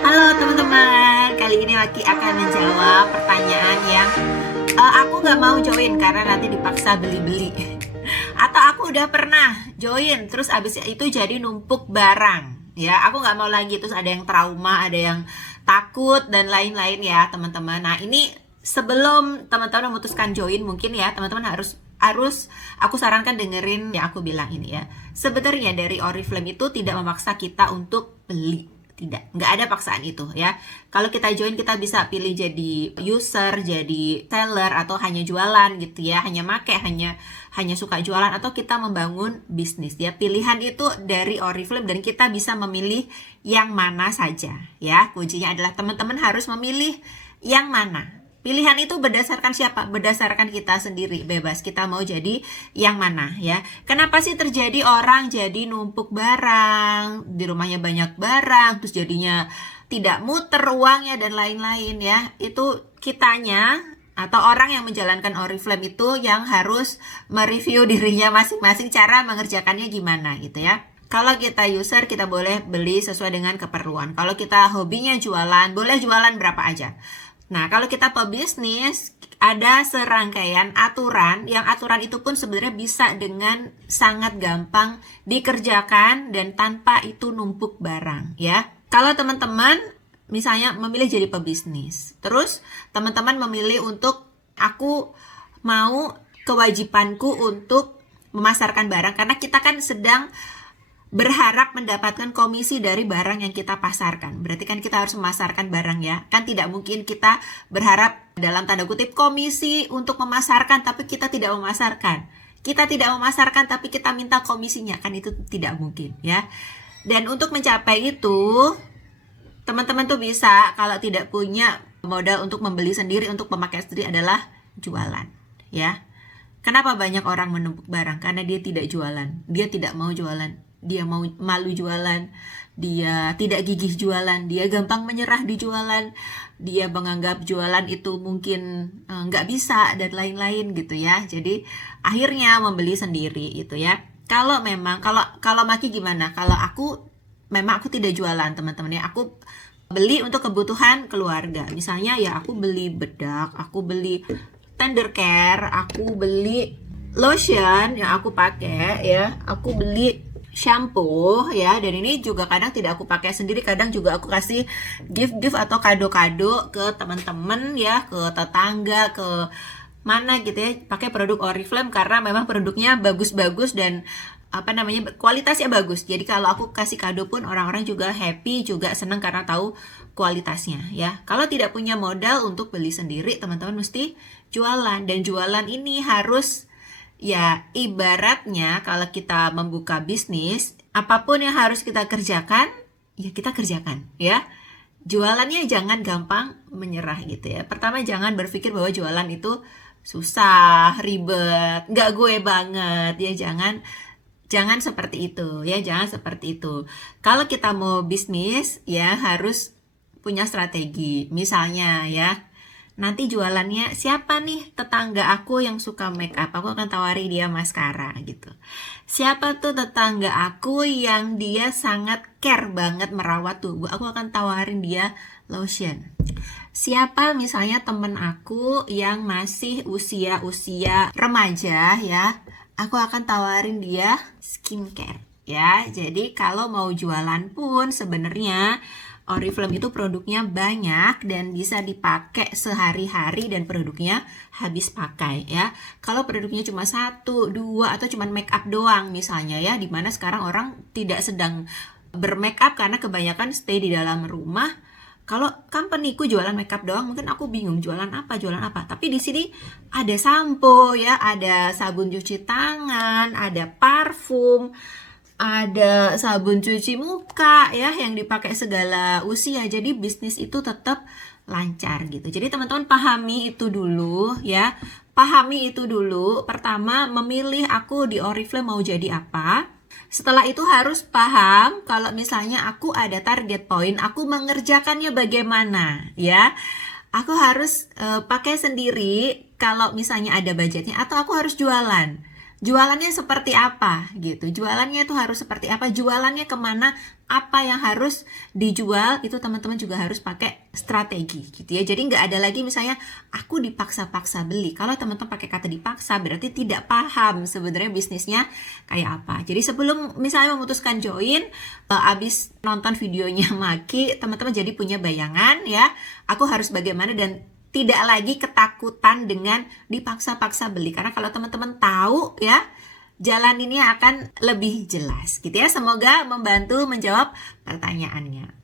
Halo teman-teman, kali ini Maki akan menjawab pertanyaan yang aku nggak mau join karena nanti dipaksa beli-beli. Atau aku udah pernah join, terus abis itu jadi numpuk barang. Ya, aku nggak mau lagi, terus ada yang trauma, ada yang takut, dan lain-lain ya teman-teman. Nah ini sebelum teman-teman memutuskan join, mungkin ya teman-teman harus harus aku sarankan dengerin yang aku bilang ini ya. Sebenarnya dari Oriflame itu tidak memaksa kita untuk beli, tidak, nggak ada paksaan itu ya. Kalau kita join, kita bisa pilih jadi user, jadi seller, atau hanya jualan gitu ya, hanya make, hanya suka jualan, atau kita membangun bisnis ya. Pilihan itu dari Oriflame dan kita bisa memilih yang mana saja ya. Kuncinya adalah teman-teman harus memilih yang mana. Pilihan itu berdasarkan siapa? Berdasarkan kita sendiri, bebas. Kita mau jadi yang mana ya. Kenapa sih terjadi orang jadi numpuk barang, di rumahnya banyak barang, terus jadinya tidak muter uangnya dan lain-lain ya. Itu kitanya atau orang yang menjalankan Oriflame itu yang harus mereview dirinya masing-masing, cara mengerjakannya gimana gitu ya. Kalau kita user, kita boleh beli sesuai dengan keperluan. Kalau kita hobinya jualan, boleh jualan berapa aja. Nah, kalau kita pebisnis, ada serangkaian aturan, yang aturan itu pun sebenarnya bisa dengan sangat gampang dikerjakan dan tanpa itu numpuk barang ya. Kalau teman-teman misalnya memilih jadi pebisnis, terus teman-teman memilih untuk aku mau kewajibanku untuk memasarkan barang, karena kita kan sedang berharap mendapatkan komisi dari barang yang kita pasarkan. Berarti kan kita harus memasarkan barang ya. Kan tidak mungkin kita berharap dalam tanda kutip komisi untuk memasarkan tapi kita tidak memasarkan. Kita tidak memasarkan tapi kita minta komisinya. Kan itu tidak mungkin ya. Dan untuk mencapai itu, teman-teman tuh bisa, kalau tidak punya modal untuk membeli sendiri, untuk memakai sendiri, adalah jualan ya. Kenapa banyak orang menumpuk barang? Karena dia tidak jualan. Dia tidak mau jualan. Dia mau malu jualan, dia tidak gigih jualan, dia gampang menyerah di jualan, dia menganggap jualan itu mungkin nggak bisa dan lain-lain gitu ya. Jadi akhirnya membeli sendiri itu ya. Kalau memang kalau Maki gimana? Kalau aku memang aku tidak jualan teman-teman ya. Aku beli untuk kebutuhan keluarga. Misalnya ya aku beli bedak, aku beli tender care, aku beli lotion yang aku pakai ya, aku beli shampoo ya, dan ini juga kadang tidak aku pakai sendiri, kadang juga aku kasih gift atau kado-kado ke teman-teman ya, ke tetangga, ke mana gitu ya, pakai produk Oriflame karena memang produknya bagus-bagus dan kualitasnya bagus. Jadi kalau aku kasih kado pun orang-orang juga happy, juga senang karena tahu kualitasnya ya. Kalau tidak punya modal untuk beli sendiri, teman-teman mesti jualan, dan jualan ini harus ya, ibaratnya kalau kita membuka bisnis, apapun yang harus kita kerjakan, ya kita kerjakan ya. Jualannya jangan gampang menyerah gitu ya. Pertama, jangan berpikir bahwa jualan itu susah, ribet, nggak gue banget ya. Jangan seperti itu ya, jangan seperti itu. Kalau kita mau bisnis ya harus punya strategi. Misalnya ya, nanti jualannya siapa nih tetangga aku yang suka make up, aku akan tawari dia maskara gitu. Siapa tuh tetangga aku yang dia sangat care banget merawat tubuh, aku akan tawarin dia lotion. Siapa misalnya temen aku yang masih usia remaja ya, aku akan tawarin dia skincare ya. Jadi kalau mau jualan pun sebenarnya Oriflame itu produknya banyak dan bisa dipakai sehari-hari dan produknya habis pakai ya. Kalau produknya cuma 1, 2 atau cuma make up doang misalnya ya, dimana sekarang orang tidak sedang bermake up karena kebanyakan stay di dalam rumah. Kalau companyku jualan make up doang, mungkin aku bingung jualan apa. Tapi di sini ada sampo ya, ada sabun cuci tangan, ada parfum, ada sabun cuci muka ya yang dipakai segala usia. Jadi bisnis itu tetap lancar gitu. Jadi teman-teman pahami itu dulu ya. Pahami itu dulu. Pertama, memilih aku di Oriflame mau jadi apa. Setelah itu harus paham kalau misalnya aku ada target point, aku mengerjakannya bagaimana ya. Aku harus pakai sendiri kalau misalnya ada budgetnya, atau aku harus jualan. jualannya seperti apa gitu. Jualannya itu harus seperti apa, jualannya kemana, apa yang harus dijual, itu teman-teman juga harus pakai strategi gitu ya. Jadi nggak ada lagi misalnya aku dipaksa-paksa beli. Kalau teman-teman pakai kata dipaksa berarti tidak paham sebenarnya bisnisnya kayak apa. Jadi sebelum misalnya memutuskan join, abis nonton videonya Maki, teman-teman jadi punya bayangan ya, aku harus bagaimana dan tidak lagi ketakutan dengan dipaksa-paksa beli. Karena kalau teman-teman tahu ya, jalan ini akan lebih jelas gitu ya. Semoga membantu menjawab pertanyaannya.